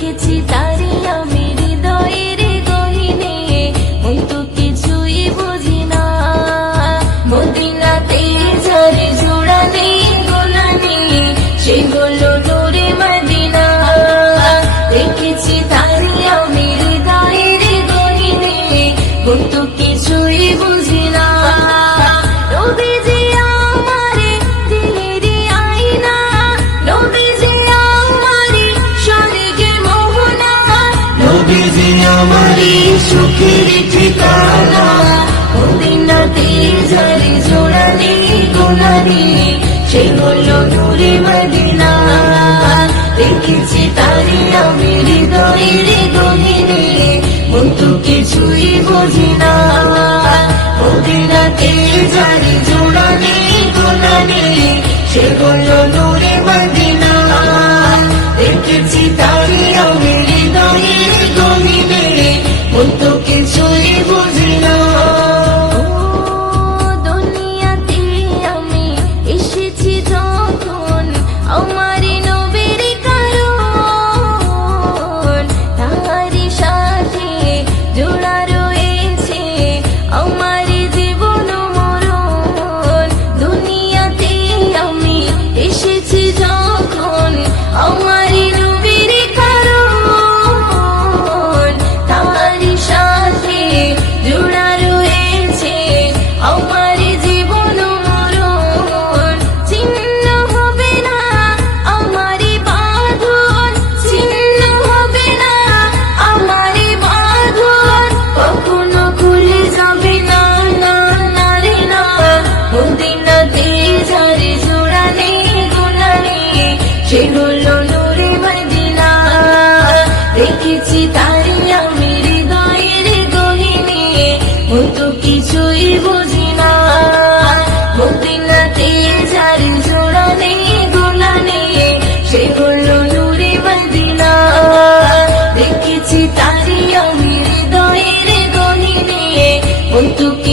রেখেছি তারি আমি হৃদয়ের গহিনে। ওই তো কিছুই বুঝি না। মদিনাতে যা সুখের ঠিকানা। মদিনাতে জারি জোড়ালি গোলারি সেই বলল নূরে মদিনা। দেখেছি তারি আমি হৃদয়ের গহিনী কিন্তু কিছুই বুঝি না। মদিনাতে জারি জোড়ালি গোলারি সে বলল নূরে মদিনা। Porque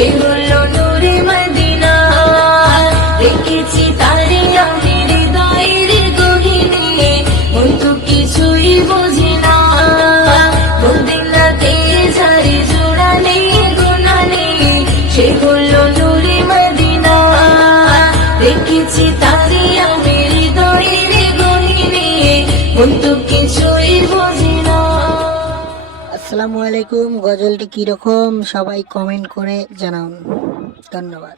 সে হল নূরে মদিনা। দেখেছি তারে আমি হৃদয়ের গহিনী। কিন্তু কিছুই বল আসসালামু আলাইকুম গজলটি কীরকম? সবাই কমেন্ট করে জানান। ধন্যবাদ।